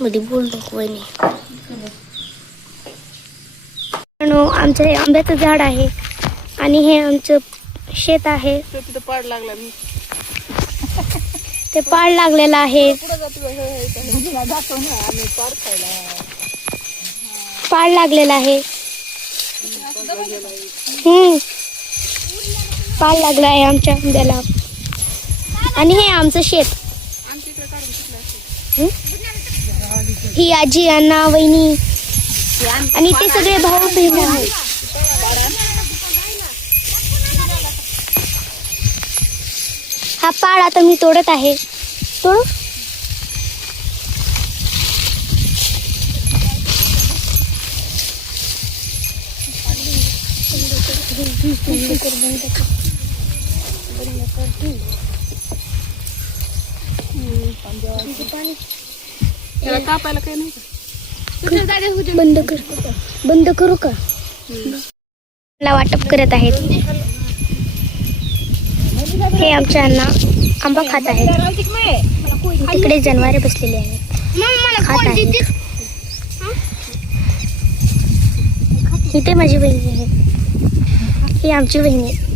मध्ये बोल नको वहिनी. आमचं हे आंब्याचं झाड आहे आणि हे आमचं शेत आहे. पाड लागला मी ते पाड लागलेला आहे. पाड लागलेला आहे. पाड लागला आहे आमच्या आंब्याला. आणि हे आमचं शेत. ही आजी, अण्णा, वहिनी आणि ते सगळे भाऊ बहीण आहेत. हा पाड आता मी तोडत आहे. तोड. कापायला काही नाही. बंद कर. बंद करू का? मला वाटप करत आहेत. हे आमच्या अण्णा आंबा खात आहेत. तिकडे जनावरे बसलेली आहेत. खात आहेत. इथे माझी बहिणी आहे. ही आमची बहिणी आहे.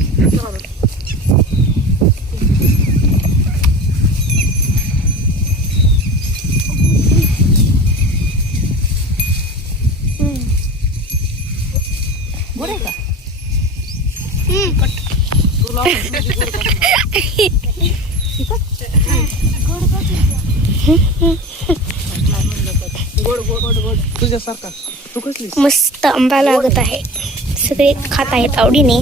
तुझ्यासारखा तू कसली मस्त आंबा लागत आहे. सगळे खात आहेत आवडीने.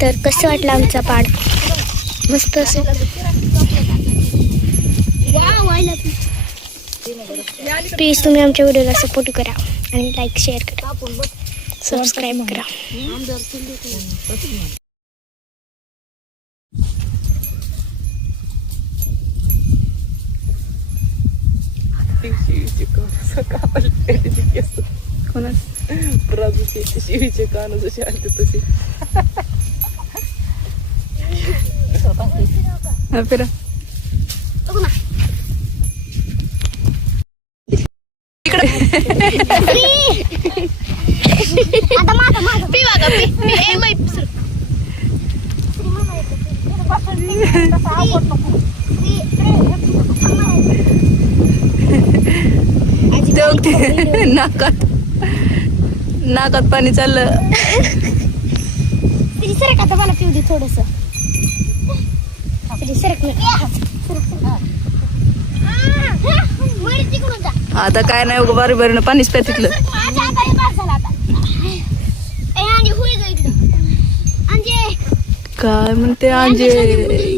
तर कसं वाटलं आमचा पाड? मस्त असं. प्लीज तुम्ही आमच्या व्हिडिओला सपोर्ट करा आणि लाईक शेअर करा, सबस्क्राईब करा. शिवीचे कान जसे आले तसे. फिरा नाकात पाणी चाललं. सरक आता मला पिऊ दे थोडस. आता काय नाही उगा बारी बारीनं पाणीच प्या तिथलं. काय म्हणते अंजे?